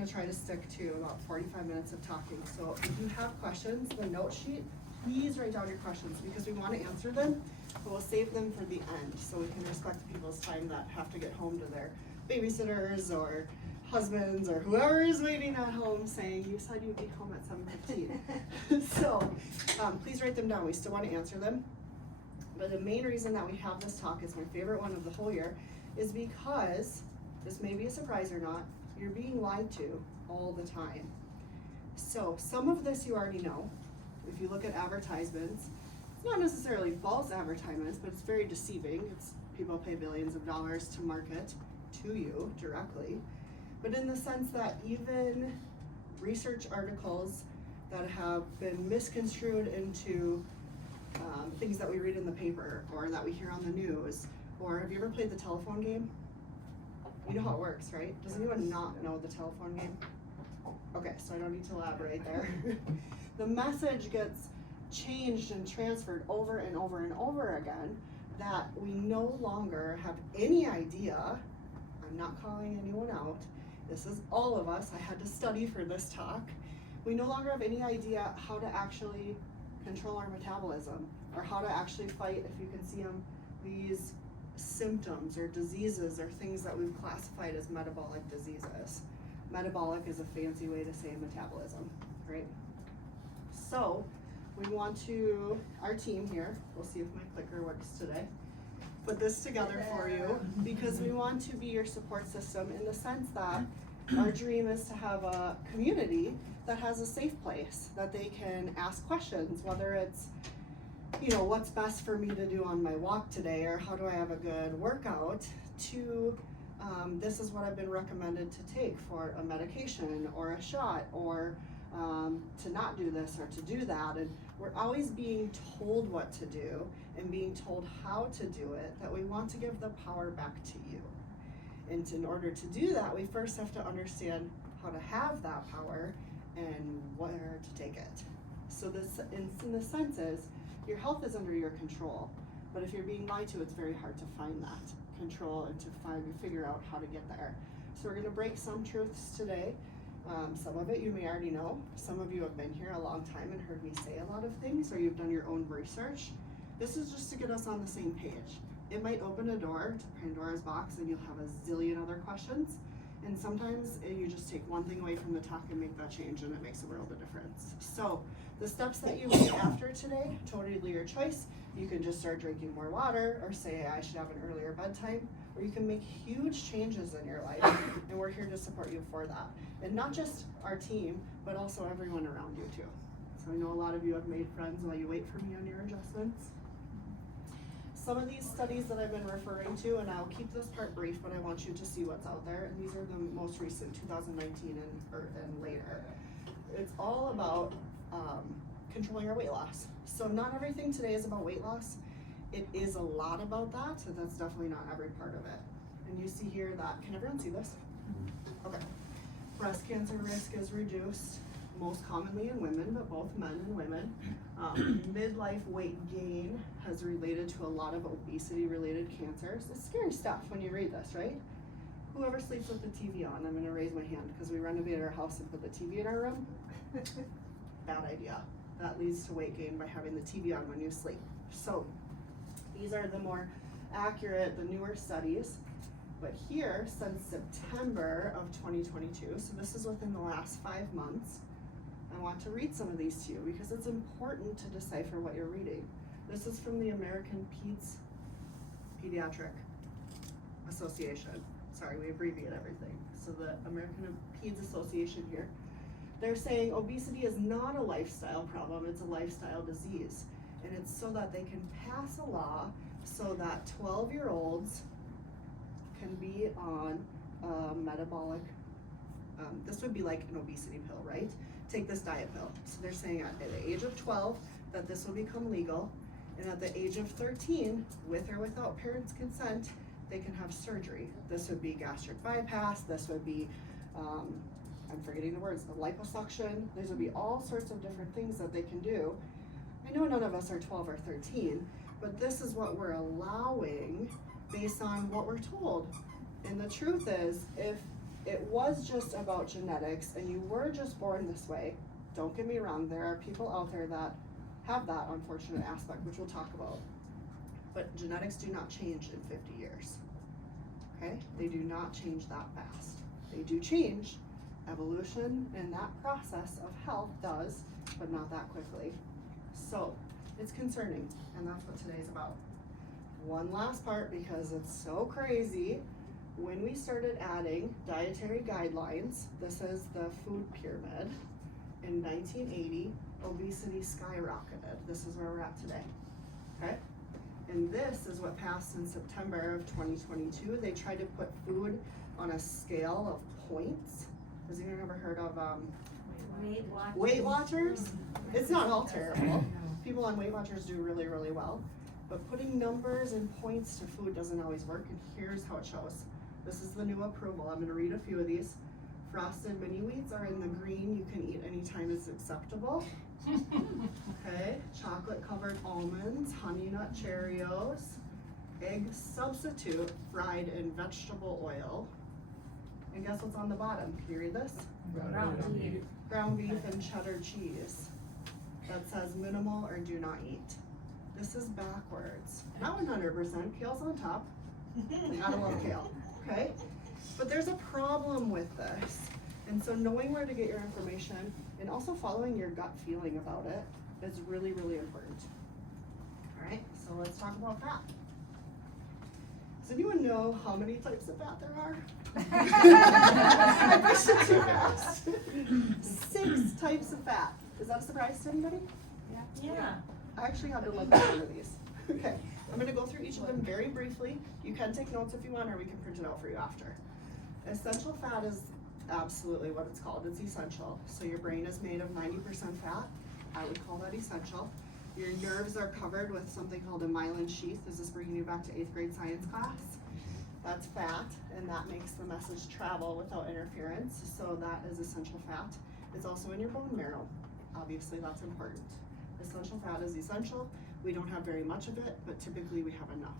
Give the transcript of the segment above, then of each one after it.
gonna try to stick to about 45 minutes of talking. So if you have questions, the note sheet, please write down your questions because we wanna answer them, but we'll save them for the end so we can respect people's time that have to get home to their babysitters or husbands or whoever is waiting at home saying, you said you'd be home at 7:15. So please write them down. We still wanna answer them. But the main reason that we have this talk is my favorite one of the whole year is because, this may be a surprise or not, you're being lied to all the time. So some of this you already know. If you look at advertisements, it's not necessarily false advertisements, but it's very deceiving. It's people pay billions of dollars to market to you directly. But in the sense that even research articles that have been misconstrued into things that we read in the paper or that we hear on the news, or have you ever played the telephone game? You know how it works, right? Does anyone not know the telephone game? Okay, so I don't need to elaborate there. The message gets changed and transferred over and over and over again that we no longer have any idea. I'm not calling anyone out. This is all of us. I had to study for this talk. We no longer have any idea how to actually control our metabolism or how to actually fight, if you can see them, these symptoms or diseases or things that we've classified as metabolic diseases. Metabolic is a fancy way to say metabolism, right? So we want to, our team here, we'll see if my clicker works today, put this together for you because we want to be your support system in the sense that our dream is to have a community that has a safe place that they can ask questions, whether it's, you know, what's best for me to do on my walk today, or how do I have a good workout, to this is what I've been recommended to take for a medication or a shot, or to not do this or to do that. And we're always being told what to do and being told how to do it, that we want to give the power back to you. And in order to do that, we first have to understand how to have that power and where to take it. So this, in the sense is, your health is under your control, but if you're being lied to, it's very hard to find that control and to figure out how to get there. So we're gonna break some truths today. Some of it you may already know. Some of you have been here a long time and heard me say a lot of things, or you've done your own research. This is just to get us on the same page. It might open a door to Pandora's box and you'll have a zillion other questions. And sometimes you just take one thing away from the talk and make that change, and it makes a world of difference. So the steps that you read after today, totally your choice. You can just start drinking more water, or say I should have an earlier bedtime, or you can make huge changes in your life, and we're here to support you for that. And not just our team, but also everyone around you too. So I know a lot of you have made friends while you wait for me on your adjustments. Some of these studies that I've been referring to, and I'll keep this part brief, but I want you to see what's out there. And these are the most recent, 2019 and later. It's all about controlling our weight loss. So not everything today is about weight loss. It is a lot about that, so that's definitely not every part of it. And you see here that, can everyone see this? Okay. Breast cancer risk is reduced, most commonly in women, but both men and women. Midlife weight gain has related to a lot of obesity-related cancers. It's scary stuff when you read this, right? Whoever sleeps with the TV on, I'm gonna raise my hand because we renovated our house and put the TV in our room. Bad idea. That leads to weight gain by having the TV on when you sleep. So these are the more accurate, the newer studies. But here, since September of 2022, so this is within the last 5 months, I want to read some of these to you because it's important to decipher what you're reading. This is from the American Pediatric Association. Sorry, we abbreviate everything. So the American Peds Association here, they're saying obesity is not a lifestyle problem, it's a lifestyle disease. And it's so that they can pass a law so that 12-year-olds can be on metabolic, this would be like an obesity pill, right? Take this diet pill. So they're saying at the age of 12 that this will become legal, and at the age of 13, with or without parents' consent, they can have surgery. This would be gastric bypass, this would be, I'm forgetting the words, the liposuction. These would be all sorts of different things that they can do. I know none of us are 12 or 13, but this is what we're allowing based on what we're told. And the truth is, if it was just about genetics and you were just born this way, don't get me wrong, there are people out there that have that unfortunate aspect, which we'll talk about. But genetics do not change in 50 years, okay? They do not change that fast. They do change. Evolution and that process of health does, but not that quickly. So it's concerning, and that's what today's about. One last part, because it's so crazy. When we started adding dietary guidelines, this is the food pyramid, in 1980, obesity skyrocketed. This is where we're at today, okay? And this is what passed in September of 2022. They tried to put food on a scale of points. Has anyone ever heard of Weight Watchers? It's not all terrible. People on Weight Watchers do really, really well. But putting numbers and points to food doesn't always work, and here's how it shows. This is the new approval. I'm gonna read a few of these. Frosted mini wheats are in the green. You can eat anytime it's acceptable. Okay, chocolate covered almonds, honey nut Cheerios, egg substitute fried in vegetable oil. And guess what's on the bottom? Can you read this? Ground beef and cheddar cheese. That says minimal or do not eat. This is backwards. Not 100%, kale's on top. Gotta love kale, okay? But there's a problem with this. And so knowing where to get your information and also following your gut feeling about it is really, really important. All right, so let's talk about fat. Does anyone know how many types of fat there are? I pushed it too fast. 6 types of fat. Is that a surprise to anybody? Yeah. I actually had to look at one of these. Okay, I'm gonna go through each of them very briefly. You can take notes if you want, or we can print it out for you after. Essential fat is absolutely what it's called. It's essential. So your brain is made of 90% fat. I would call that essential. Your nerves are covered with something called a myelin sheath. Is this bringing you back to 8th grade science class? That's fat, and that makes the message travel without interference. So that is essential fat. It's also in your bone marrow. Obviously, that's important. Essential fat is essential. We don't have very much of it, but typically we have enough.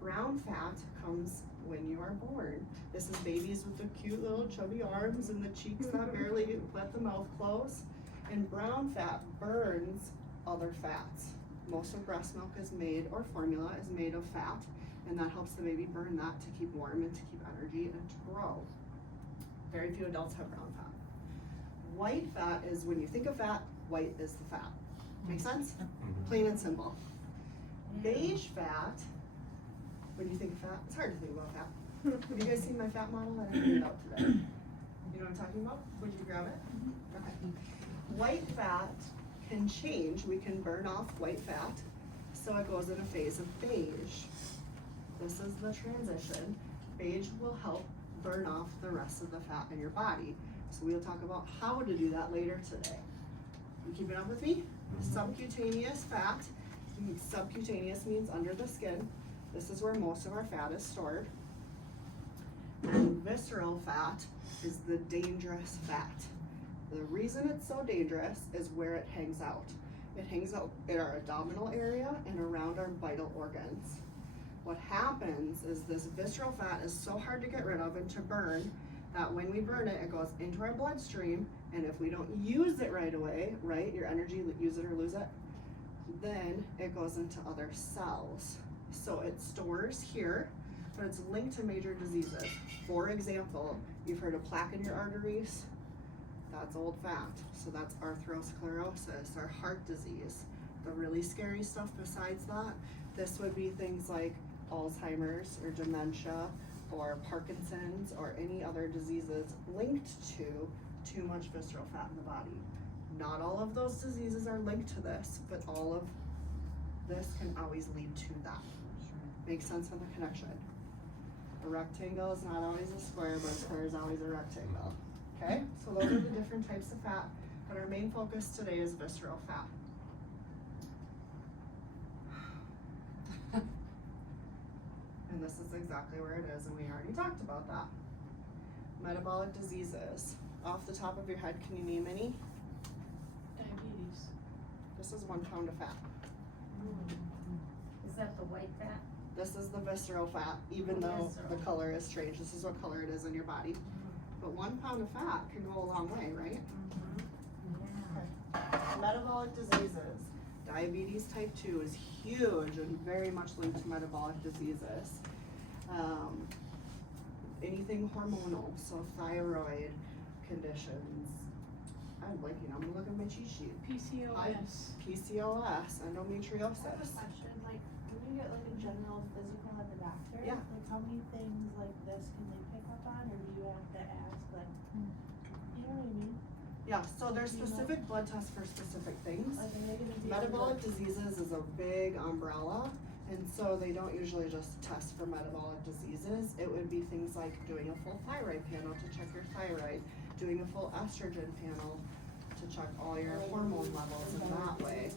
Brown fat comes when you are born. This is babies with the cute little chubby arms and the cheeks that barely let the mouth close. And brown fat burns other fats. Most of breast milk is made, or formula is made of fat, and that helps the baby burn that to keep warm and to keep energy and to grow. Very few adults have brown fat. White fat is when you think of fat, white is the fat. Make sense? Plain and simple. Beige fat, when you think of fat, it's hard to think about fat. Have you guys seen my fat model that I printed out today? You know what I'm talking about? Would you grab it? Okay. White fat can change. We can burn off white fat, so it goes in a phase of beige. This is the transition. Beige will help burn off the rest of the fat in your body. So we'll talk about how to do that later today. You keeping up with me? Subcutaneous fat. Subcutaneous means under the skin. This is where most of our fat is stored. And visceral fat is the dangerous fat. The reason it's so dangerous is where it hangs out. It hangs out in our abdominal area and around our vital organs. What happens is this visceral fat is so hard to get rid of and to burn that when we burn it, it goes into our bloodstream, and if we don't use it right away, right, your energy, use it or lose it, then it goes into other cells. So it stores here, but it's linked to major diseases. For example, you've heard of plaque in your arteries? That's old fat. So that's atherosclerosis or heart disease. The really scary stuff besides that, this would be things like Alzheimer's or dementia or Parkinson's or any other diseases linked to too much visceral fat in the body. Not all of those diseases are linked to this, but all of this can always lead to that. Makes sense on the connection. A rectangle is not always a square, but a square is always a rectangle. Okay, so those are the different types of fat, but our main focus today is visceral fat. And this is exactly where it is, and we already talked about that. Metabolic diseases. Off the top of your head, can you name any? Diabetes. This is 1 pound of fat. Is that the white fat? This is the visceral fat, even though the color is strange. This is what color it is in your body. but 1 pound of fat can go a long way, right? Metabolic diseases. Diabetes type 2 is huge and very much linked to metabolic diseases. Anything hormonal, so thyroid conditions. I'm gonna look at my cheat sheet. PCOS. PCOS, I have a endometriosis. question, like, when you get like a general physical at the doctor, Yeah. like how many things like this can they pick up on, or do you have to ask, like, you know what I mean? Yeah, so there's specific blood tests for specific things. Like, are they gonna do Metabolic diseases is a big umbrella, and so they don't usually just test for metabolic diseases. It would be things like doing a full thyroid panel to check your thyroid, doing a full estrogen panel to check all your hormone levels in that way.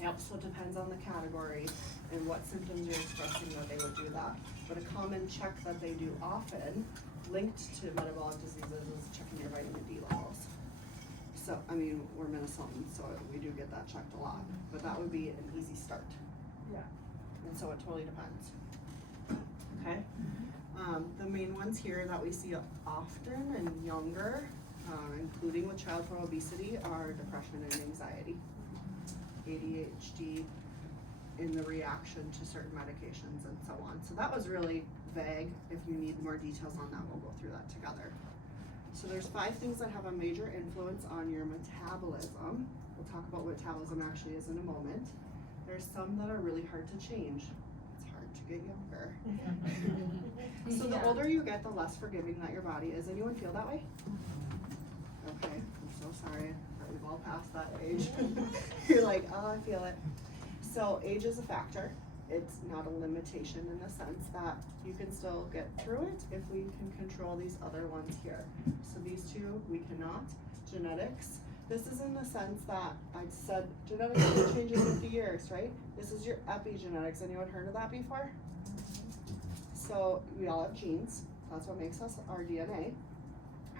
Yep, so it depends on the category and what symptoms you're expressing that they would do that. But a common check that they do often, linked to metabolic diseases, is checking your vitamin D levels. So, I mean, we're Minnesotans, so we do get that checked a lot, but that would be an easy start. Yeah. And so it totally depends. Okay? The main ones here that we see often and younger, including with childhood obesity, are depression and anxiety. ADHD in the reaction to certain medications and so on. So that was really vague. If you need more details on that, we'll go through that together. So there's 5 things that have a major influence on your metabolism. We'll talk about what metabolism actually is in a moment. There's some that are really hard to change. It's hard to get younger. So the older you get, the less forgiving that your body is. Anyone feel that way? Okay, I'm so sorry that we've all passed that age. You're like, oh, I feel it. So age is a factor. It's not a limitation in the sense that you can still get through it if we can control these other ones here. So these 2, we cannot. Genetics. This is in the sense that I said genetics are changing with the years, right? This is your epigenetics. Anyone heard of that before? So we all have genes. That's what makes us our DNA.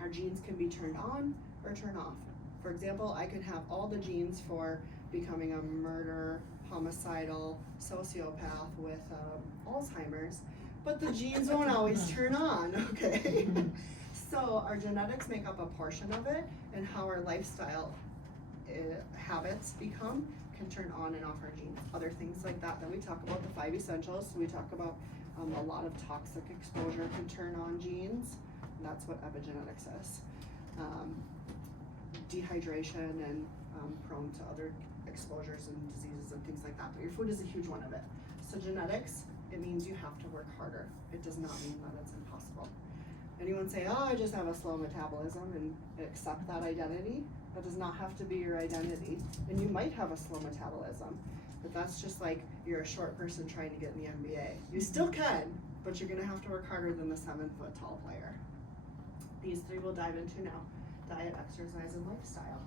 Our genes can be turned on or turned off. For example, I could have all the genes for becoming a murderer, homicidal, sociopath with Alzheimer's, but the genes won't always turn on, okay? So our genetics make up a portion of it, and how our lifestyle habits become can turn on and off our genes. Other things like that we talk about, the 5 essentials. So we talk about a lot of toxic exposure can turn on genes. That's what epigenetics is. Dehydration and prone to other exposures and diseases and things like that. But your food is a huge one of it. So genetics, it means you have to work harder. It does not mean that it's impossible. Anyone say, oh, I just have a slow metabolism and accept that identity? That does not have to be your identity. And you might have a slow metabolism, but that's just like you're a short person trying to get in the NBA. You still can, but you're gonna have to work harder than the 7-foot tall player. These 3 we'll dive into now: diet, exercise, and lifestyle.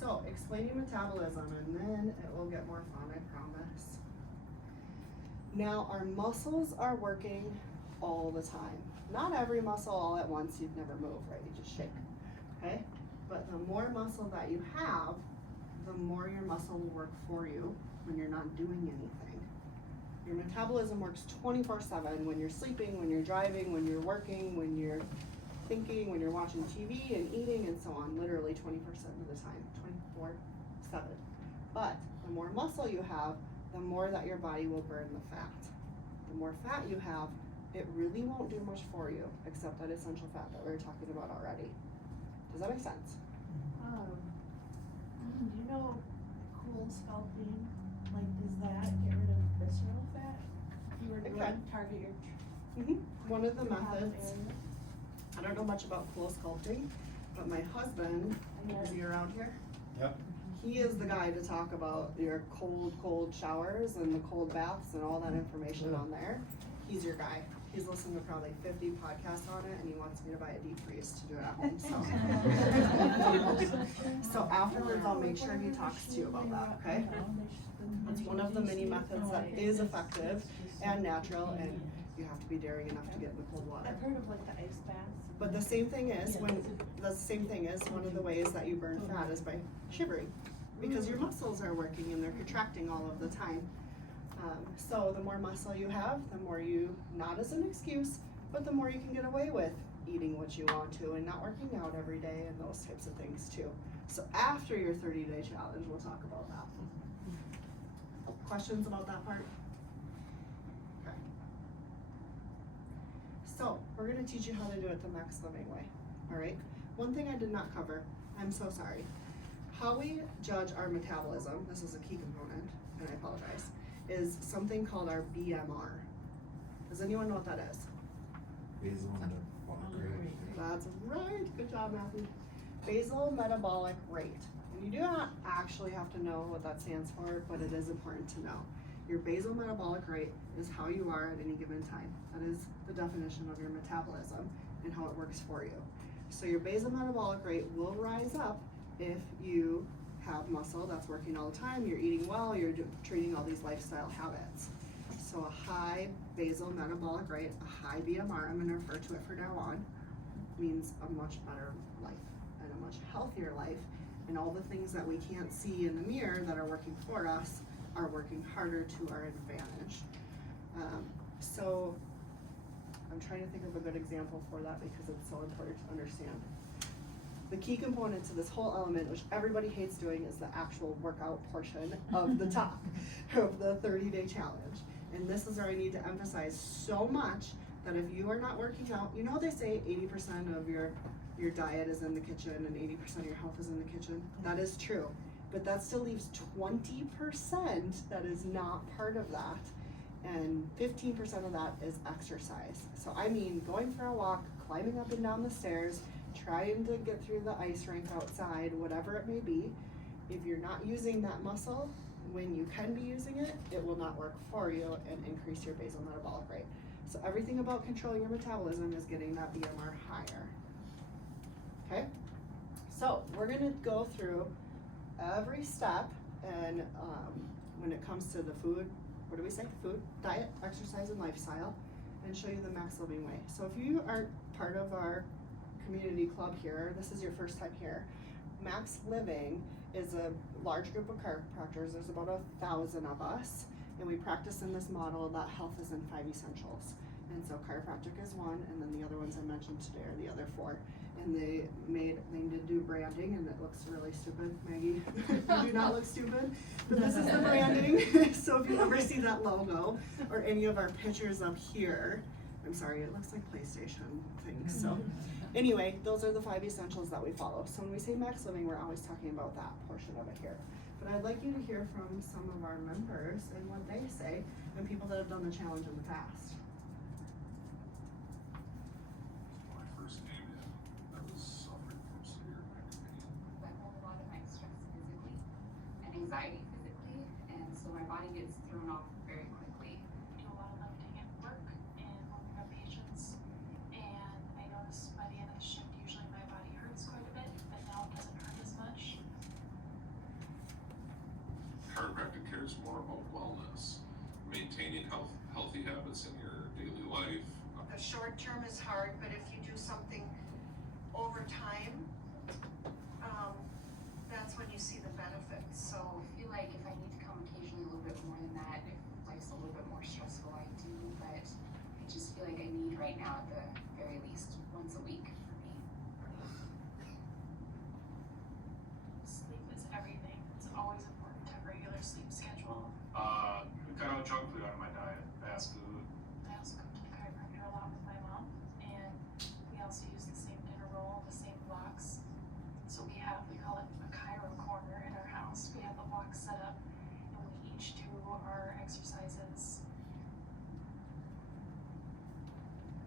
So, explaining metabolism, and then it will get more fun, I promise. Now, our muscles are working all the time. Not every muscle all at once, you'd never move, right? You just shake, okay? But the more muscle that you have, the more your muscle will work for you when you're not doing anything. Your metabolism works 24/7 when you're sleeping, when you're driving, when you're working, when you're thinking, when you're watching TV and eating and so on, literally 20% of the time, 24/7. But the more muscle you have, the more that your body will burn the fat. The more fat you have, it really won't do much for you, except that essential fat that we were talking about already. Does that make sense? Do you know cool sculpting? Like, does that get rid of visceral fat? If you were to Okay. target your One of the abdomen methods, area? I don't know much about cool sculpting, but my husband, is he around here? Yep. He is the guy to talk about your cold showers and the cold baths and all that information on there. He's your guy. He's listened to probably 50 podcasts on it, and he wants me to buy a deep freeze to do it at home, so. So afterwards, I'll make sure he talks to you about that, okay? It's one of the many methods that is effective and natural, and you have to be daring enough to get in the cold water. I've heard of like the ice baths. But the same thing is, one of the ways that you burn fat is by shivering, because your muscles are working and they're contracting all of the time. So the more muscle you have, the more you, not as an excuse, but the more you can get away with eating what you want to and not working out every day and those types of things too. So after your 30-day challenge, we'll talk about that. Questions about that part? Okay. So we're gonna teach you how to do it the Max Living way, all right? One thing I did not cover, I'm so sorry. How we judge our metabolism, this is a key component, and I apologize, is something called our BMR. Does anyone know what that is? Basal metabolic rate. That's right, good job, Matthew. Basal metabolic rate. And you do not actually have to know what that stands for, but it is important to know. Your basal metabolic rate is how you are at any given time. That is the definition of your metabolism and how it works for you. So your basal metabolic rate will rise up if you have muscle that's working all the time, you're eating well, you're treating all these lifestyle habits. So a high basal metabolic rate, a high BMR, I'm gonna refer to it from now on, means a much better life and a much healthier life. And all the things that we can't see in the mirror that are working for us are working harder to our advantage. So I'm trying to think of a good example for that because it's so important to understand. The key component to this whole element, which everybody hates doing, is the actual workout portion of the top of the 30-day challenge. And this is where I need to emphasize so much that if you are not working out, you know they say 80% of your diet is in the kitchen and 80% of your health is in the kitchen. That is true. But that still leaves 20% that is not part of that. And 15% of that is exercise. So I mean going for a walk, climbing up and down the stairs, trying to get through the ice rink outside, whatever it may be. If you're not using that muscle, when you can be using it, it will not work for you and increase your basal metabolic rate. So everything about controlling your metabolism is getting that BMR higher. Okay? So we're gonna go through every step, and when it comes to the food, what do we say? Food, diet, exercise, and lifestyle, and show you the Max Living way. So if you aren't part of our community club here, this is your first time here, Max Living is a large group of chiropractors. There's about 1,000 of us, and we practice in this model that health is in 5 essentials. And so chiropractic is one, and then the other ones I mentioned today are the other 4. And they did do branding, and it looks really stupid, Maggie. You do not look stupid, but this is the branding. So if you ever see that logo or any of our pictures up here, I'm sorry, it looks like PlayStation things. So anyway, those are the 5 essentials that we follow. So when we say Max Living, we're always talking about that portion of it here. But I'd like you to hear from some of our members and what they say, and people that have done the challenge in the past. When I first came in, I was suffering from severe back pain. I hold a lot of my stress physically and anxiety physically, and so my body gets thrown off very quickly. Do a lot of lifting at work and working on patients, and I notice by the end of the shift, usually my body hurts quite a bit, but now it doesn't hurt as much. Chiropractic care is more about wellness, maintaining healthy habits in your daily life. The short term is hard, but if you do something over time, that's when you see the benefits. So I feel like if I need to come occasionally a little bit more than that, if life's a little bit more stressful, I do, but I just feel like I need right now at the very least once a week for me. Sleep is everything. It's always important to have regular sleep schedule. Cut out junk food out of my diet, fast food. I also come to the chiropractor a lot with my mom, and we also use the same dinner roll, the same blocks. So we call it a chiro corner in our house. We have the blocks set up, and we each do our exercises.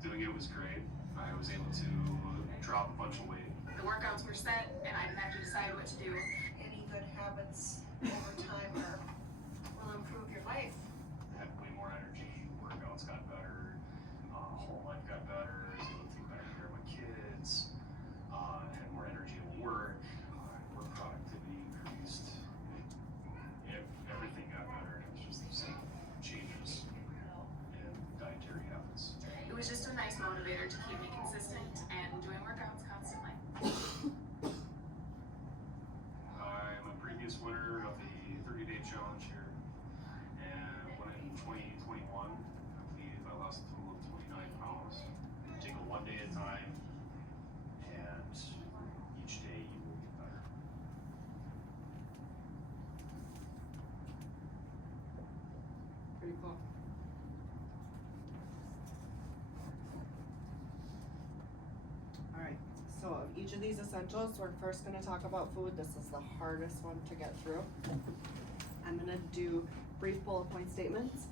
Doing it was great. I was able to drop a bunch of weight. The workouts were set, and I didn't have to decide what to do. any good habits over time will improve your life. I had way more energy. Workouts got better. Home life got better. I was able to take better care of my kids. Had more energy at work. Work productivity increased. Everything got better. It was just the same changes in dietary habits. It was just a nice motivator to keep me consistent and doing workouts constantly. I'm a previous winner of the 30-day challenge here, and when in 2021, I believe I lost a total of 29 pounds in So of each of these essentials, we're first gonna talk about food. This is the hardest one to get through. I'm gonna do brief bullet point statements.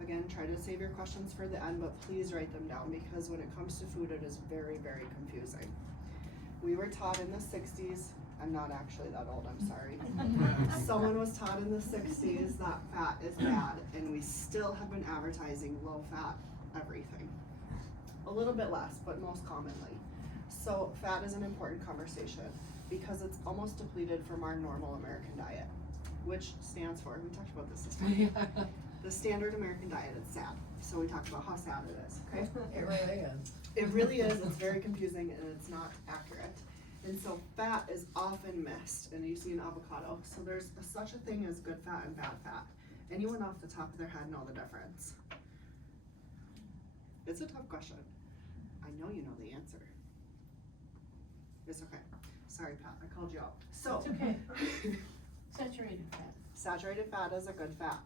Again, try to save your questions for the end, but please write them down because when it comes to food, it is very, very confusing. We were taught in the 60s, I'm not actually that old, I'm sorry. Someone was taught in the 60s that fat is bad, and we still have been advertising low fat everything. A little bit less, but most commonly. So fat is an important conversation because it's almost depleted from our normal American diet, which stands for, we talked about this morning, the standard American diet, it's SAD. So we talked about how sad it is, okay? It really is. It really is, it's very confusing and it's not accurate. And so fat is often missed, and you see an avocado. So there's such a thing as good fat and bad fat. Anyone off the top of their head know the difference? It's a tough question. I know you know the answer. It's okay. Sorry, Pat, I called you out. So. It's okay. Saturated fat. Saturated fat is a good fat.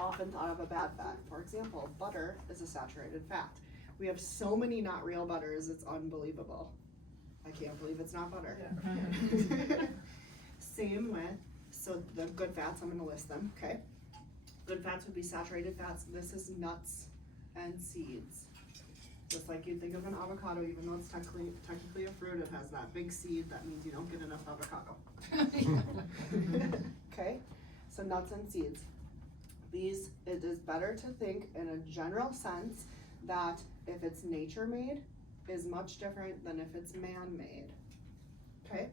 Often thought of a bad fat. For example, butter is a saturated fat. We have so many not real butters, it's unbelievable. I can't believe it's not butter. Yeah. Same with, so the good fats, I'm gonna list them, okay? Good fats would be saturated fats. This is nuts and seeds. Just like you'd think of an avocado, even though it's technically a fruit, it has that big seed, that means you don't get enough avocado. Okay, so nuts and seeds. These, it is better to think in a general sense that if it's nature-made, is much different than if it's man-made. Okay?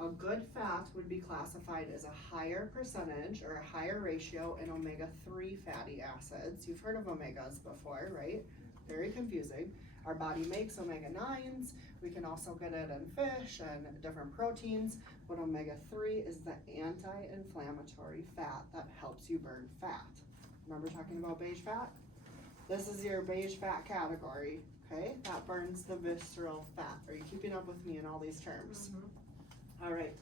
A good fat would be classified as a higher percentage or a higher ratio in omega-3 fatty acids. You've heard of omegas before, right? Very confusing. Our body makes omega-9s. We can also get it in fish and different proteins, but omega-3 is the anti-inflammatory fat that helps you burn fat. Remember talking about beige fat? This is your beige fat category, okay? That burns the visceral fat. Are you keeping up with me in all these terms? All right,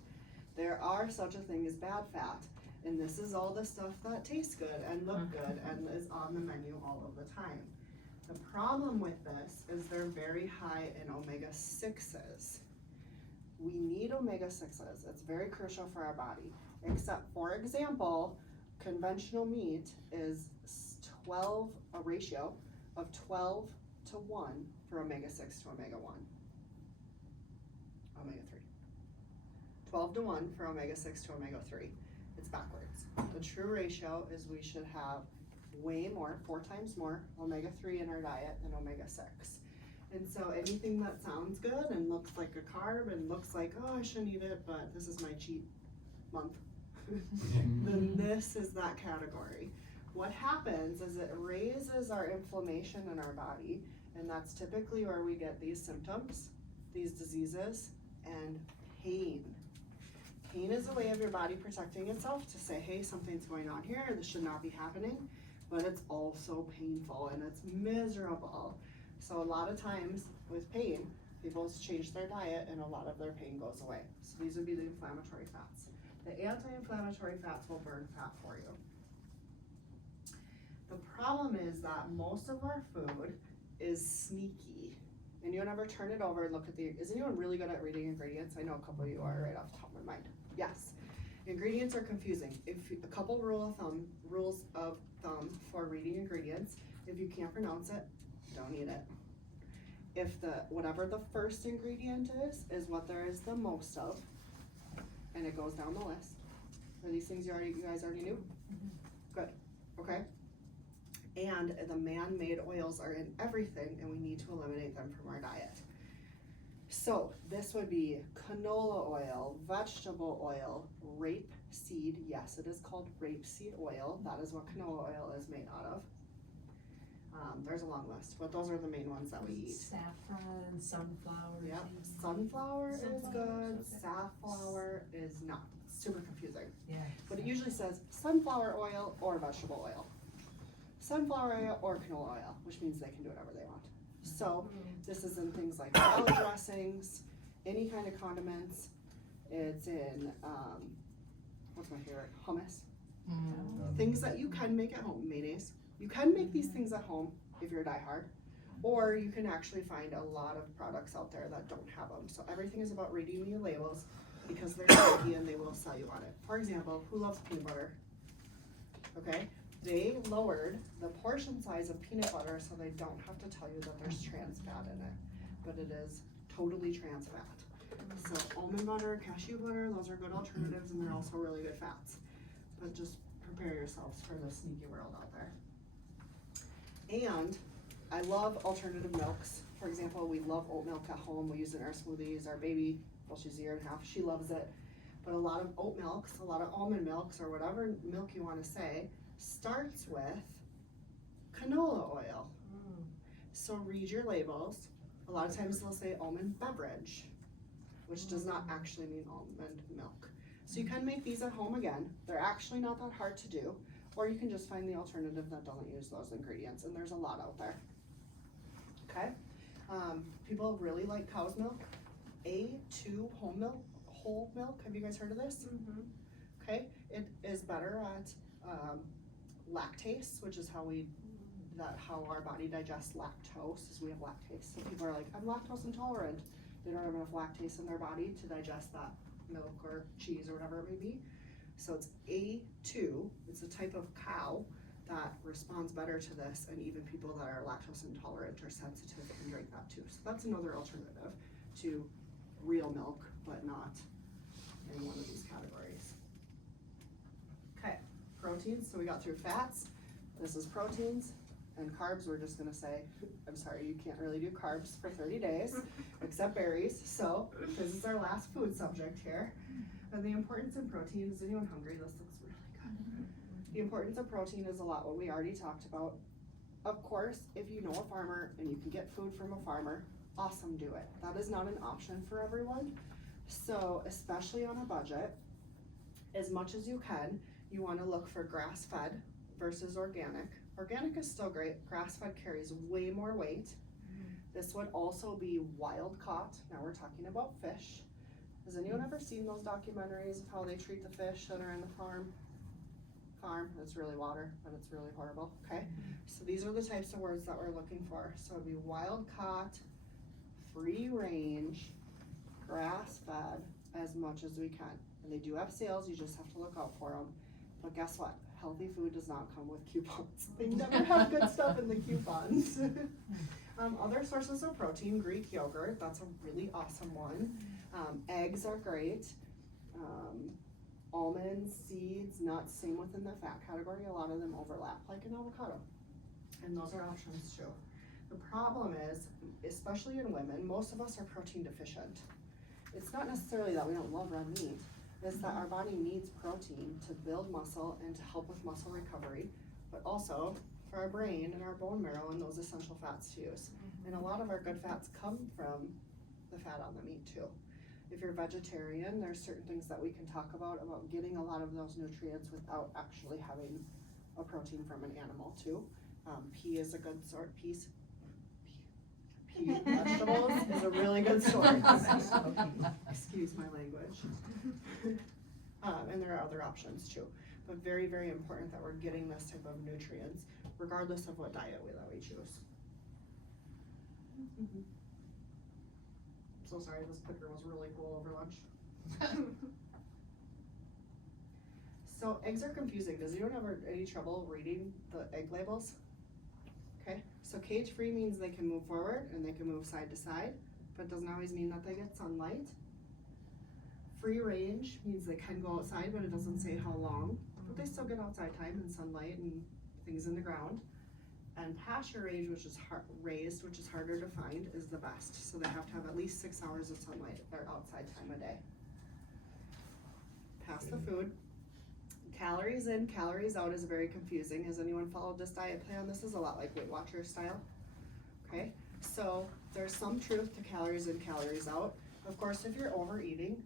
there are such a thing as bad fat, and this is all the stuff that tastes good and look good and is on the menu all of the time. The problem with this is they're very high in omega-6s. We need omega-6s, it's very crucial for our body, except for example, conventional meat is a ratio of 12 to 1 for omega-6 to omega-1. Omega-3. 12 to 1 for omega-6 to omega-3. It's backwards. The true ratio is we should have way more, 4 times more omega-3 in our diet than omega-6. And so anything that sounds good and looks like a carb and looks like, oh, I shouldn't eat it, but this is my cheat month, then this is that category. What happens is it raises our inflammation in our body, and that's typically where we get these symptoms, these diseases, and pain. Pain is a way of your body protecting itself to say, hey, something's going on here, this should not be happening, but it's also painful and it's miserable. So a lot of times with pain, people change their diet and a lot of their pain goes away. So these would be the inflammatory fats. The anti-inflammatory fats will burn fat for you. The problem is that most of our food is sneaky. Anyone ever turn it over and look at is anyone really good at reading ingredients? I know a couple of you are right off the top of my mind. Yes. Ingredients are confusing. A couple rules of thumb for reading ingredients. If you can't pronounce it, don't eat it. If whatever the first ingredient is what there is the most of, and it goes down the list. Are these things you guys already knew? Good. Okay. And the man-made oils are in everything, and we need to eliminate them from our diet. So this would be canola oil, vegetable oil, rapeseed. Yes, it is called rapeseed oil. That is what canola oil is made out of. There's a long list, but those are the main ones that we eat. Saffron, sunflower. Yep, seeds. sunflower is Sunflower good, is okay. safflower is not. It's super confusing. Yeah. But it usually says sunflower oil or vegetable oil. Sunflower oil or canola oil, which means they can do whatever they want. So this is in things like salad dressings, any kind of condiments. It's in, what's my favorite? Hummus. Things that you can make at home, mayonnaise. You can make these things at home if you're a diehard. or you can actually find a lot of products out there that don't have them. So everything is about reading the labels because they're sticky and they will sell you on it. For example, who loves peanut butter? Okay, they lowered the portion size of peanut butter so they don't have to tell you that there's trans fat in it, but it is totally trans fat. So almond butter, cashew butter, those are good alternatives and they're also really good fats. But just prepare yourselves for the sneaky world out there. And I love alternative milks. For example, we love oat milk at home. We use it in our smoothies. Our baby, well, she's a year and a half, she loves it. But a lot of oat milks, a lot of almond milks, or whatever milk you want to say, starts with canola oil. So read your labels. A lot of times they'll say almond beverage, which does not actually mean almond milk. So you can make these at home again. They're actually not that hard to do, or you can just find the alternative that doesn't use those ingredients, and there's a lot out there. Okay, people really like cow's milk. A2 whole milk, have you guys heard of this? Okay, it is better at lactase, which is how our body digests lactose, is we have lactase. So people are like, I'm lactose intolerant. They don't have enough lactase in their body to digest that milk or cheese or whatever it may be. So it's A2, it's a type of cow that responds better to this, and even people that are lactose intolerant or sensitive can drink that too. So that's another alternative to real milk, but not in one of these categories. Okay, proteins, so we got through fats, this is proteins, and carbs, we're just gonna say, I'm sorry, you can't really do carbs for 30 days, except berries, so this is our last food subject here. And the importance of protein, is anyone hungry? This looks really good. The importance of protein is a lot what we already talked about. Of course, if you know a farmer and you can get food from a farmer, awesome, do it. That is not an option for everyone. So, especially on a budget, as much as you can, you wanna look for grass-fed versus organic. Organic is still great, grass-fed carries way more weight. This would also be wild caught, now we're talking about fish. Has anyone ever seen those documentaries of how they treat the fish that are in the farm? It's really water, but it's really horrible, okay? So these are the types of words that we're looking for. So it'd be wild caught, free range, grass fed, as much as we can. And they do have sales, you just have to look out for them. But guess what? Healthy food does not come with coupons. They never have good stuff in the coupons. Other sources of protein, Greek yogurt, that's a really awesome one. Eggs are great. Almonds, seeds, nuts, same within the fat category. A lot of them overlap, like an avocado. And those are options too. The problem is, especially in women, most of us are protein deficient. It's not necessarily that we don't love red meat, it's that our body needs protein to build muscle and to help with muscle recovery, but also for our brain and our bone marrow and those essential fats to use. And a lot of our good fats come from the fat on the meat too. If you're vegetarian, there's certain things that we can talk about getting a lot of those nutrients without actually having a protein from an animal too. Pea is a good sort, pea vegetables is a really good source. Excuse my language. And there are other options too. But very, very important that we're getting this type of nutrients, regardless of what diet that we choose. So sorry, this picture was really cool over lunch. So eggs are confusing. Does anyone have any trouble reading the egg labels? Okay, so cage-free means they can move forward and they can move side to side, but it doesn't always mean that they get sunlight. Free range means they can go outside, but it doesn't say how long, but they still get outside time and sunlight and things in the ground. And pasture raised, which is harder to find, is the best. So they have to have at least 6 hours of sunlight at their outside time a day. Pass the food. Calories in, calories out is very confusing. Has anyone followed this diet plan? This is a lot like Weight Watchers style. Okay, so there's some truth to calories in, calories out. Of course, if you're overeating,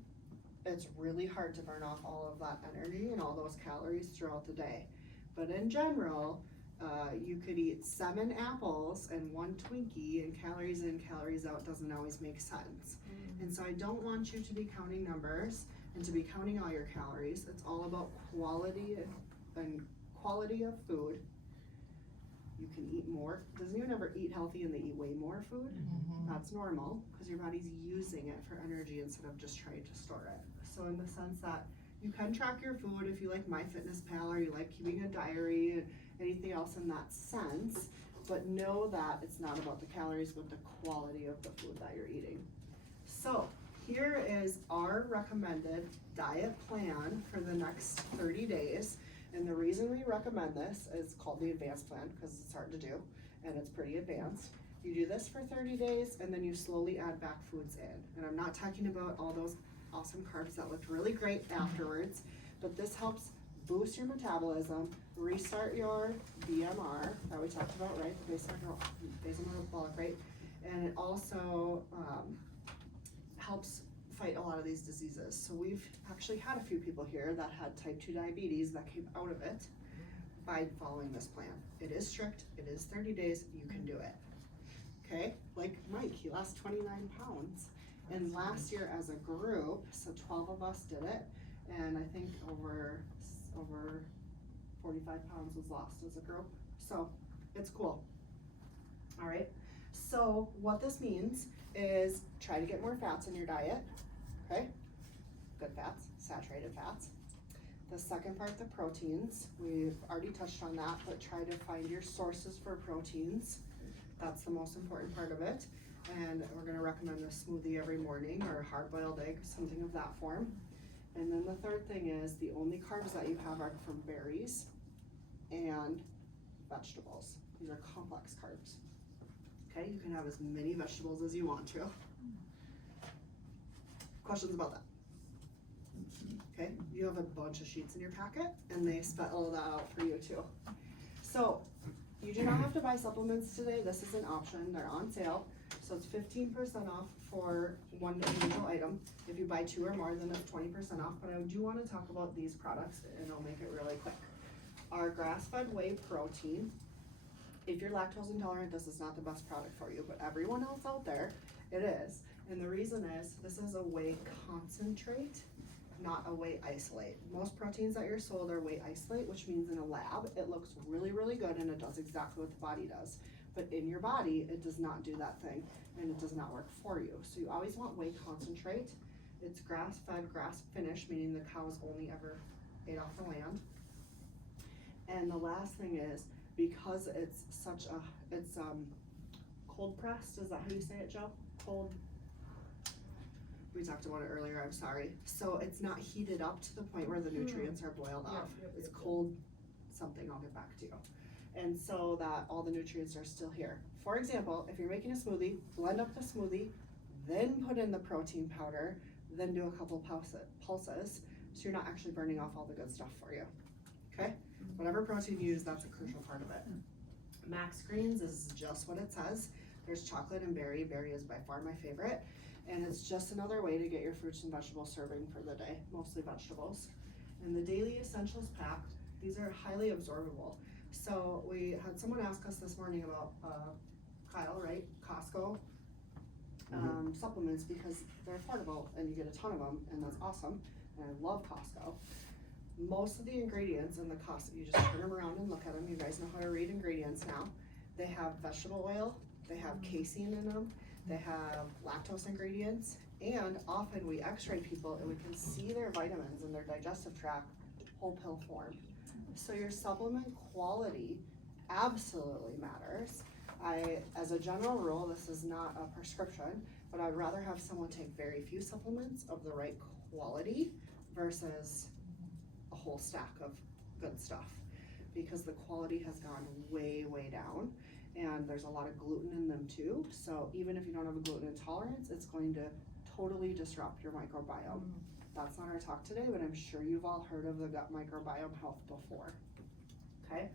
it's really hard to burn off all of that energy and all those calories throughout the day. But in general, you could eat 7 apples and 1 Twinkie, and calories in, calories out doesn't always make sense. And so I don't want you to be counting numbers and to be counting all your calories. It's all about quality and quality of food You can eat more. Doesn't anyone ever eat healthy and they eat way more food? That's normal, because your body's using it for energy instead of just trying to store it. So in the sense that you can track your food if you like MyFitnessPal or you like keeping a diary and anything else in that sense, but know that it's not about the calories, but the quality of the food that you're eating. So here is our recommended diet plan for the next 30 days. And the reason we recommend this is called the advanced plan, because it's hard to do and it's pretty advanced. You do this for 30 days and then you slowly add back foods in. And I'm not talking about all those awesome carbs that looked really great afterwards, but this helps boost your metabolism, restart your BMR that we talked about, right? The basal metabolic rate. And it also helps fight a lot of these diseases. So we've actually had a few people here that had type 2 diabetes that came out of it by following this plan. It is strict, it is 30 days, you can do it. Okay, like Mike, he lost 29 pounds. And last year as a group, so 12 of us did it, and I think over 45 pounds was lost as a group. So it's cool. All right, so what this means is try to get more fats in your diet. Okay, good fats, saturated fats. The second part, the proteins, we've already touched on that, but try to find your sources for proteins. That's the most important part of it. And we're gonna recommend a smoothie every morning or a hard-boiled egg, something of that form. And then the third thing is the only carbs that you have are from berries and vegetables. These are complex carbs. Okay, you can have as many vegetables as you want to. Questions about that? Okay, you have a bunch of sheets in your packet and they spell that out for you too. So you do not have to buy supplements today. This is an option. They're on sale. So it's 15% off for one individual item. If you buy 2 or more, then it's 20% off. But I do want to talk about these products and I'll make it really quick. Our grass-fed whey protein. If you're lactose intolerant, this is not the best product for you, but everyone else out there, it is. And the reason is, this is a whey concentrate, not a whey isolate. Most proteins that you're sold are whey isolate, which means in a lab, it looks really, really good and it does exactly what the body does. But in your body, it does not do that thing and it does not work for you. So you always want whey concentrate. It's grass-fed, grass-finished, meaning the cows only ever ate off the land. And the last thing is, because it's such a, it's cold pressed, is that how you say it, Joe? Cold, we talked about it earlier, I'm sorry. So it's not heated up to the point where the nutrients are boiled off. It's cold something, I'll get back to you. And so that all the nutrients are still here. For example, if you're making a smoothie, blend up the smoothie, then put in the protein powder, then do a couple pulses, so you're not actually burning off all the good stuff for you, okay? Whatever protein you use, that's a crucial part of it. Max Greens is just what it says. There's chocolate and berry. Berry is by far my favorite. And it's just another way to get your fruits and vegetables serving for the day, mostly vegetables. And the Daily Essentials pack, these are highly absorbable. So we had someone ask us this morning about Kyle, right? Costco supplements, because they're affordable and you get a ton of them, and that's awesome. And I love Costco. Most of the ingredients in the Costco, you just turn them around and look at them. You guys know how to read ingredients now. They have vegetable oil, they have casein in them, they have lactose ingredients, and often we x-ray people and we can see their vitamins in their digestive tract whole pill form. So your supplement quality absolutely matters. As a general rule, this is not a prescription, but I'd rather have someone take very few supplements of the right quality versus a whole stack of good stuff, because the quality has gone way, way down, and there's a lot of gluten in them too. So even if you don't have a gluten intolerance, it's going to totally disrupt your microbiome. That's not our talk today, but I'm sure you've all heard of the gut microbiome health before. Okay,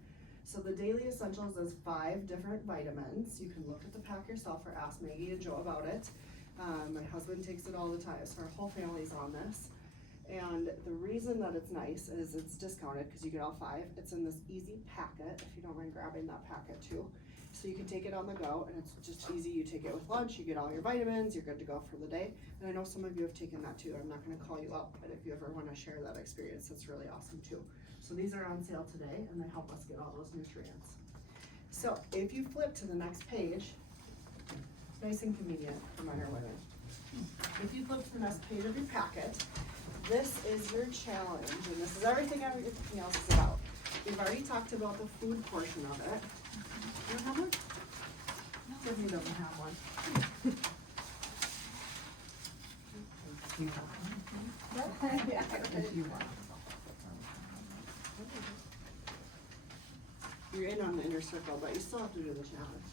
so the Daily Essentials is 5 different vitamins. You can look at the pack yourself or ask Maggie and Joe about it. My husband takes it all the time, so our whole family's on this. And the reason that it's nice is it's discounted because you get all 5. It's in this easy packet, if you don't mind grabbing that packet too. So you can take it on the go, and it's just easy. You take it with lunch, you get all your vitamins, you're good to go for the day. And I know some of you have taken that too. I'm not gonna call you up, but if you ever wanna share that experience, that's really awesome too. So these are on sale today, and they help us get all those nutrients. So if you flip to the next page, it's nice and convenient for men or women. If you flip to the next page of your packet, this is your challenge, and this is everything else is about. We've already talked about the food portion of it. Do you have one? Tiffany doesn't have one. You want Yeah. If you want. You're in on the inner circle, but you still have to do the challenge.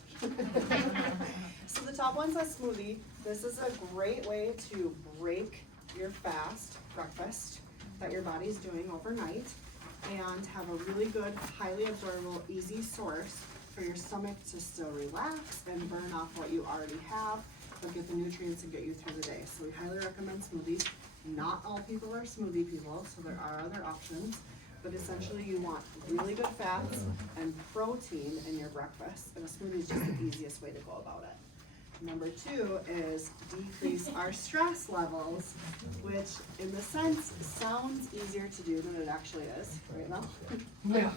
So the top one says smoothie. This is a great way to break your fast breakfast that your body's doing overnight and have a really good, highly absorbable, easy source for your stomach to still relax and burn off what you already have, but get the nutrients and get you through the day. So we highly recommend smoothies. Not all people are smoothie people, so there are other options. But essentially you want really good fats and protein in your breakfast, and a smoothie is just the easiest way to go about it. Number two is decrease our stress levels, which in the sense sounds easier to do than it actually is, right now? Yeah.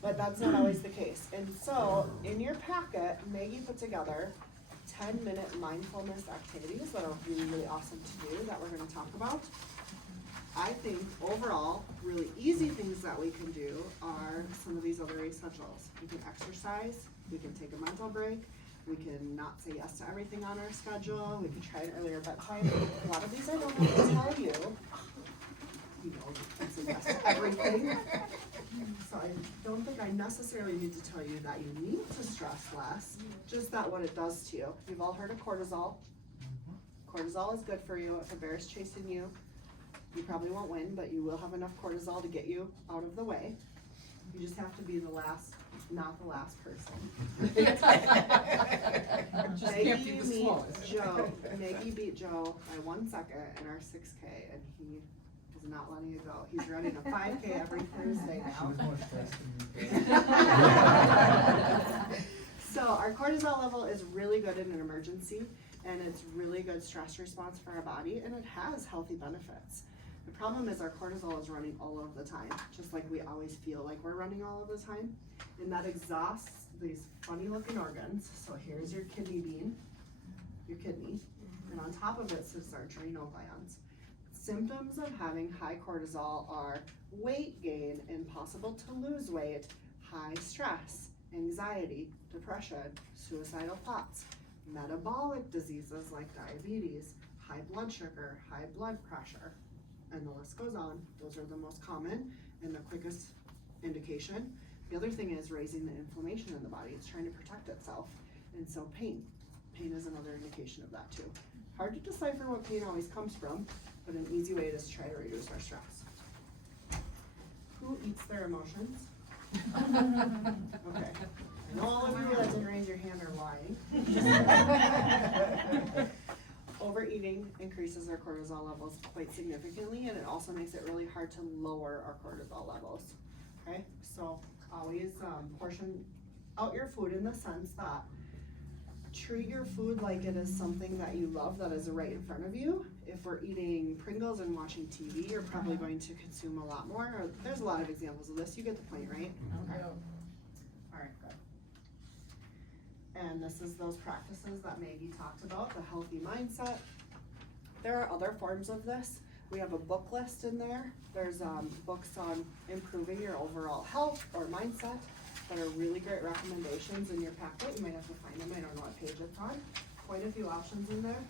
But that's not always the case. And so in your packet, Maggie put together 10-minute mindfulness activities that are really, really awesome to do that we're gonna talk about. I think overall, really easy things that we can do are some of these other essentials. We can exercise, we can take a mental break, we can not say yes to everything on our schedule, we can try an earlier bedtime. A lot of these I don't have to tell you. You know, you can say yes to everything. So I don't think I necessarily need to tell you that you need to stress less, just that what it does to you. You've all heard of cortisol. Cortisol is good for you. If a bear is chasing you, you probably won't win, but you will have enough cortisol to get you out of the way. You just have to be the last, not the last person. Just can't be the slowest. Maggie beat Joe by 1 second in our 6K, and he is not letting it go. He's running a 5K every Thursday She now. was more stressed than me. So our cortisol level is really good in an emergency, and it's really good stress response for our body, and it has healthy benefits. The problem is our cortisol is running all of the time, just like we always feel like we're running all of the time. And that exhausts these funny looking organs. So here's your kidney bean, your kidney, and on top of it sits our adrenal glands. Symptoms of having high cortisol are weight gain, impossible to lose weight, high stress, anxiety, depression, suicidal thoughts, metabolic diseases like diabetes, high blood sugar, high blood pressure, and the list goes on. Those are the most common and the quickest indication. The other thing is raising the inflammation in the body. It's trying to protect itself. And so pain is another indication of that too. Hard to decipher what pain always comes from, but an easy way is to try to reduce our stress. Who eats their emotions? Okay. I know all of you that didn't raise your hand are lying. Overeating increases our cortisol levels quite significantly, and it also makes it really hard to lower our cortisol levels. Okay, so always portion out your food in the sense that treat your food like it is something that you love that is right in front of you. If we're eating Pringles and watching TV, you're probably going to consume a lot more. There's a lot of examples of this. You get the point, right? Okay. All right, good. And this is those practices that Maggie talked about, the healthy mindset. There are other forms of this. We have a book list in there. There's books on improving your overall health or mindset that are really great recommendations in your packet. You might have to find them. I don't know what page it's on. Quite a few options in there.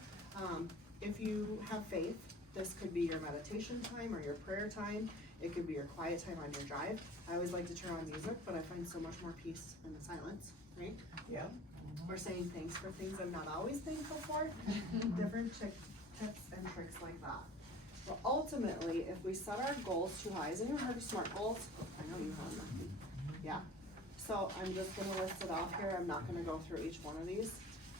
If you have faith, this could be your meditation time or your prayer time. It could be your quiet time on your drive. I always like to turn on music, but I find so much more peace in the silence, right? Yeah. Or saying thanks for things I'm not always thankful for. Different tips and tricks like that. But ultimately, if we set our goals too high, has anyone heard of SMART goals? I know you have them. Yeah. So I'm just gonna list it off here. I'm not gonna go through each one of these.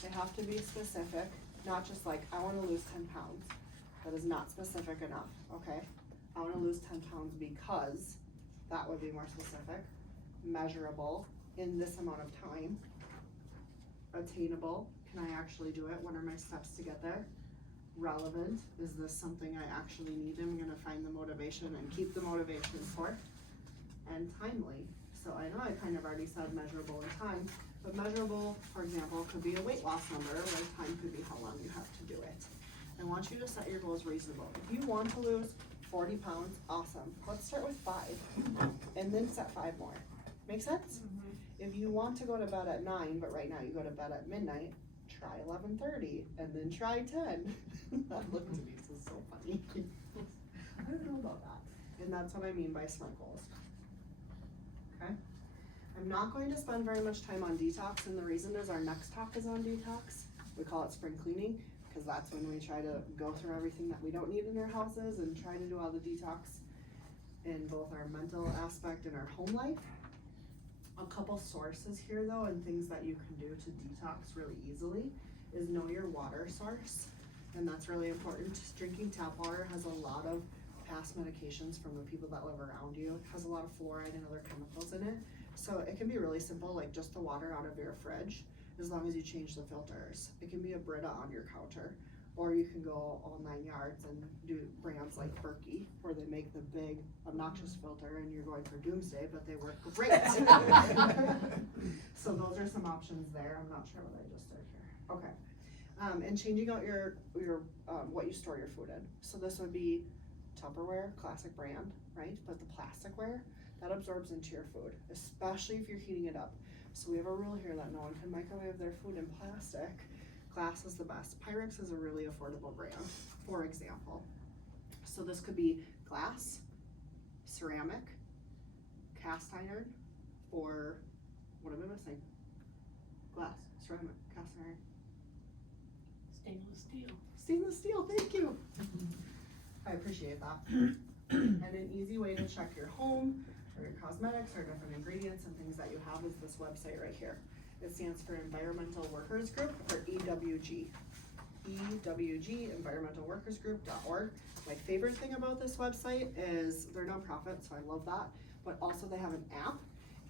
They have to be specific, not just like, I wanna lose 10 pounds. That is not specific enough, okay? I wanna lose 10 pounds because, that would be more specific. Measurable, in this amount of time. Attainable, can I actually do it? What are my steps to get there? Relevant, is this something I actually need? I'm gonna find the motivation and keep the motivation for. And timely, So I know I kind of already said measurable in time, but measurable, for example, could be a weight loss number, where time could be how long you have to do it. I want you to set your goals reasonable. If you want to lose 40 pounds, awesome. Let's start with 5, and then set 5 more. Make sense? If you want to go to bed at 9, but right now you go to bed at midnight, try 11:30, and then try 10. That look to me is so funny. I don't know about that. And that's what I mean by SMART goals. Okay? I'm not going to spend very much time on detox, and the reason is our next talk is on detox. We call it spring cleaning, because that's when we try to go through everything that we don't need in our houses and try to do all the detox in both our mental aspect and our home life. A couple sources here though, and things that you can do to detox really easily, is know your water source. And that's really important. Drinking tap water has a lot of past medications from the people that live around you. It has a lot of fluoride and other chemicals in it. So it can be really simple, like just the water out of your fridge, as long as you change the filters. It can be a Brita on your counter, or you can go all 9 yards and do brands like Berkey, where they make the big obnoxious filter and you're going for doomsday, but they work great. So those are some options there. I'm not sure what I just did here. Okay. And changing out your what you store your food in. So this would be Tupperware, classic brand, right? But the plasticware, that absorbs into your food, especially if you're heating it up. So we have a rule here that no one can microwave their food in plastic. Glass is the best. Pyrex is a really affordable brand, for example. So this could be glass, ceramic, cast iron, or what am I missing? Glass, ceramic, cast iron. Stainless steel. Stainless steel, thank you. I appreciate that. And an easy way to check your home or your cosmetics or different ingredients and things that you have is this website right here. It stands for Environmental Workers Group, or EWG. EWG, environmentalworkersgroup.org. My favorite thing about this website is they're nonprofit, so I love that, but also they have an app,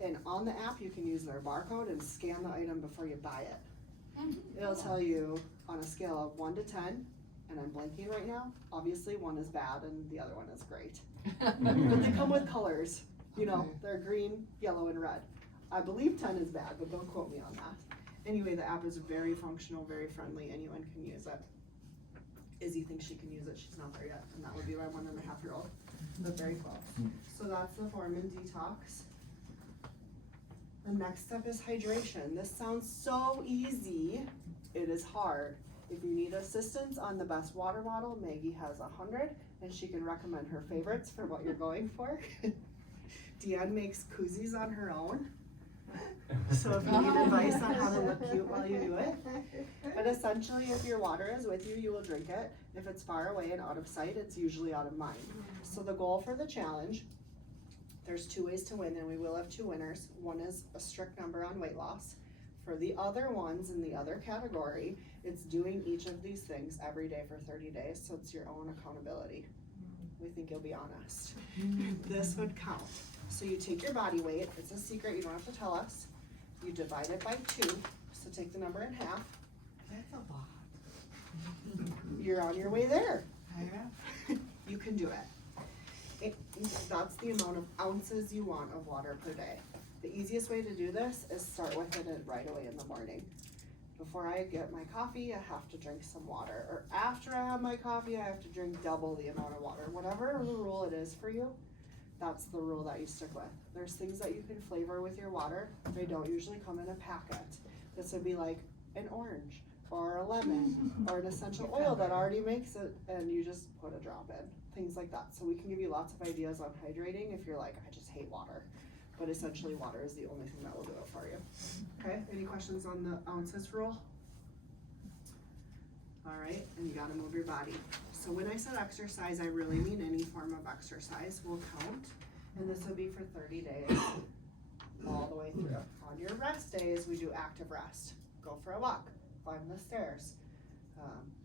and on the app you can use their barcode and scan the item before you buy it. It'll tell you on a scale of 1 to 10, and I'm blanking right now, obviously 1 is bad and the other one is great. But they come with colors, you know, they're green, yellow, and red. I believe 10 is bad, but don't quote me on that. Anyway, the app is very functional, very friendly, anyone can use it. Izzy thinks she can use it, she's not there yet, and that would be my 1.5-year-old, but very close. So that's the form in detox. The next step is hydration. This sounds so easy, it is hard. If you need assistance on the best water bottle, Maggie has 100, and she can recommend her favorites for what you're going for. Deanne makes koozies on her own. So if you need advice on how to look cute while you do it. But essentially, if your water is with you, you will drink it. If it's far away and out of sight, it's usually out of mind. So the goal for the challenge, there's 2 ways to win, and we will have 2 winners. One is a strict number on weight loss. For the other ones in the other category, it's doing each of these things every day for 30 days, so it's your own accountability. We think you'll be honest. This would count. So you take your body weight, it's a secret, you don't have to tell us. You divide it by 2, so take the number in half. That's a lot. You're on your way there. Yeah. You can do it. That's the amount of ounces you want of water per day. The easiest way to do this is start with it right away in the morning. Before I get my coffee, I have to drink some water. Or after I have my coffee, I have to drink double the amount of water. Whatever the rule it is for you, that's the rule that you stick with. There's things that you can flavor with your water. They don't usually come in a packet. This would be like an orange or a lemon or an essential oil that already makes it, and you just put a drop in. Things like that. So we can give you lots of ideas on hydrating if you're like, I just hate water. But essentially water is the only thing that will do it for you. Okay, any questions on the ounces rule? All right, and you gotta move your body. So when I said exercise, I really mean any form of exercise will count. And this would be for 30 days, all the way through. On your rest days, we do active rest. Go for a walk, climb the stairs,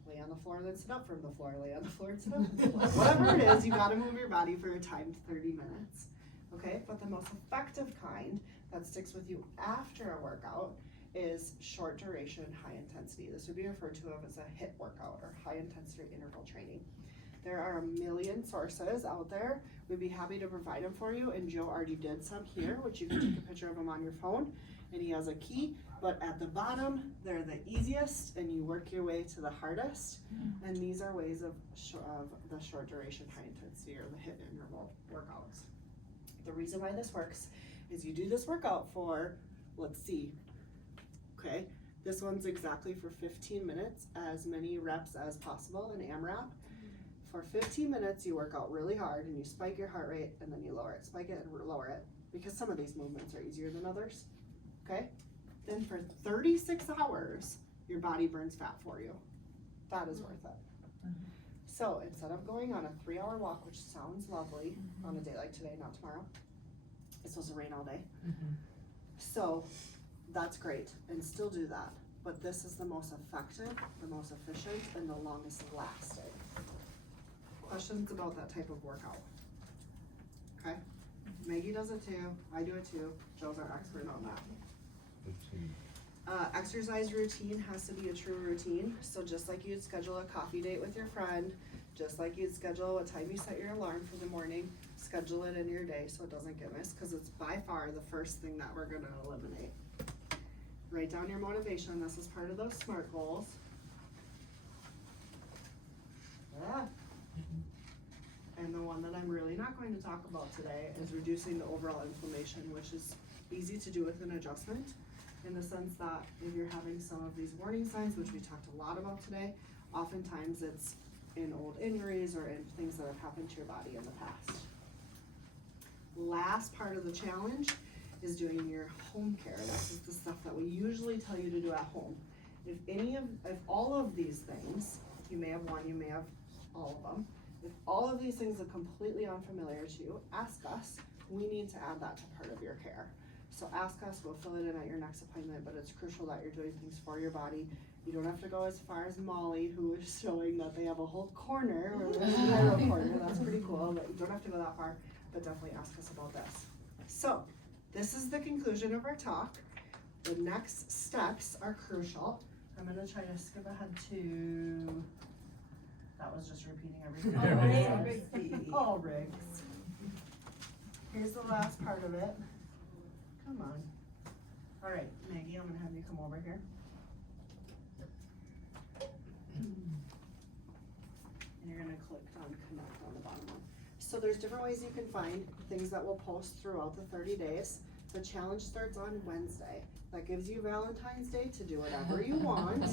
lay on the floor, then sit up from the floor, lay on the floor and sit up from the floor. Whatever it is, you gotta move your body for a timed 30 minutes. Okay, but the most effective kind that sticks with you after a workout is short duration, high intensity. This would be referred to as a HIIT workout, or high intensity interval training. There are a million sources out there. We'd be happy to provide them for you, and Joe already did some here, which you can take a picture of them on your phone, and he has a key. But at the bottom, they're the easiest, and you work your way to the hardest. And these are ways of the short duration, high intensity, or the HIIT interval workouts. The reason why this works is you do this workout for, let's see, okay, this one's exactly for 15 minutes, as many reps as possible in AMRAP. For 15 minutes, you work out really hard and you spike your heart rate and then you lower it, spike it and lower it, because some of these movements are easier than others, okay? Then for 36 hours, your body burns fat for you. That is worth it. So instead of going on a 3-hour walk, which sounds lovely on a day like today, not tomorrow, it's supposed to rain all day. So that's great, and still do that. But this is the most effective, the most efficient, and the longest lasting. Questions about that type of workout? Okay, Maggie does it too, I do it too, Joe's our expert on that. Exercise routine has to be a true routine. So just like you'd schedule a coffee date with your friend, just like you'd schedule what time you set your alarm for the morning, schedule it in your day so it doesn't get missed, because it's by far the first thing that we're gonna eliminate. Write down your motivation. This is part of those SMART goals. Yeah. And the one that I'm really not going to talk about today is reducing the overall inflammation, which is easy to do with an adjustment, in the sense that if you're having some of these warning signs, which we talked a lot about today, oftentimes it's in old injuries or in things that have happened to your body in the past. Last part of the challenge is doing your home care. This is the stuff that we usually tell you to do at home. If all of these things, you may have one, you may have all of them, if all of these things are completely unfamiliar to you, ask us. We need to add that to part of your care. So ask us, we'll fill it in at your next appointment, but it's crucial that you're doing things for your body. You don't have to go as far as Molly, who is showing that they have a whole corner, or there's a narrow corner, that's pretty cool, but you don't have to go that far, but definitely ask us about this. So, this is the conclusion of our talk. The next steps are crucial. I'm gonna try to skip ahead to, that was just repeating everything. Oh, Riggs. Here's the last part of it. Come on. All right, Maggie, I'm gonna have you come over here. And you're gonna click on connect on the bottom one. So there's different ways you can find things that we'll post throughout the 30 days. The challenge starts on Wednesday. That gives you Valentine's Day to do whatever you want.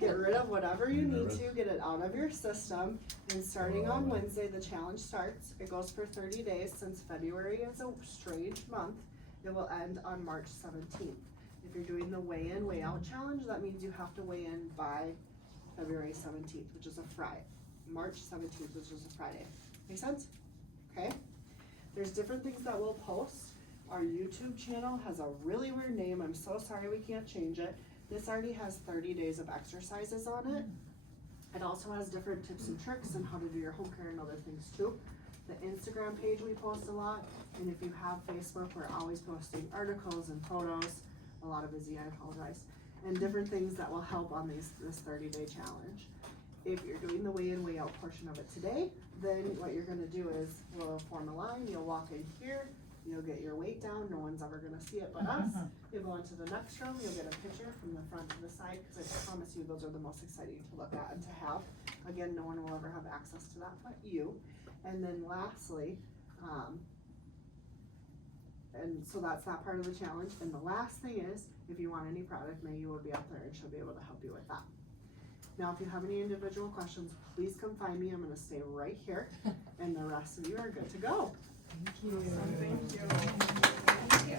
Get rid of whatever you need to, get it out of your system. And starting on Wednesday, the challenge starts. It goes for 30 days. Since February is a strange month, it will end on March 17th. If you're doing the weigh in, weigh out challenge, that means you have to weigh in by February 17th, which is a Friday. March 17th, which is a Friday. Make sense? Okay. There's different things that we'll post. Our YouTube channel has a really weird name. I'm so sorry we can't change it. This already has 30 days of exercises on it. It also has different tips and tricks and how to do your home care and other things too. The Instagram page we post a lot, and if you have Facebook, we're always posting articles and photos. A lot of busy, I apologize. And different things that will help on this 30-day challenge. If you're doing the weigh in, weigh out portion of it today, then what you're gonna do is we'll form a line, you'll walk in here, you'll get your weight down, no one's ever gonna see it but us. You'll go into the next room, you'll get a picture from the front to the side, because I promise you those are the most exciting to look at and to have. Again, no one will ever have access to that but you. And then lastly, and so that's that part of the challenge. And the last thing is, if you want any product, Maggie will be up there and she'll be able to help you with that. Now, if you have any individual questions, please come find me. I'm gonna stay right here, and the rest of you are good to go. Thank you. Thank you.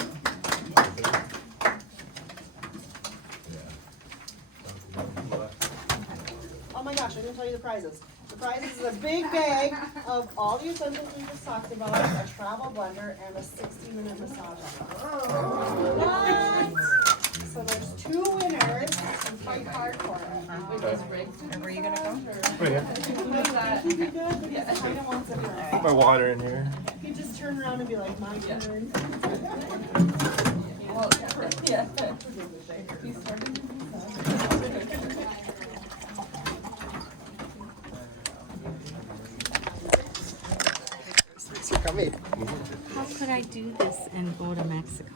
Oh my gosh, I didn't tell you the prizes. The prizes is a big bag of all the essentials we just talked about, a travel blender, and a 60-minute massage. What? So there's 2 winners and fight hard for it. Where are you gonna go? Right here. He be good because China wants it. Put my water in here. He just turn around and be like, my turn. Well, yeah. He started. for coming. How could I do this and go to Mexico?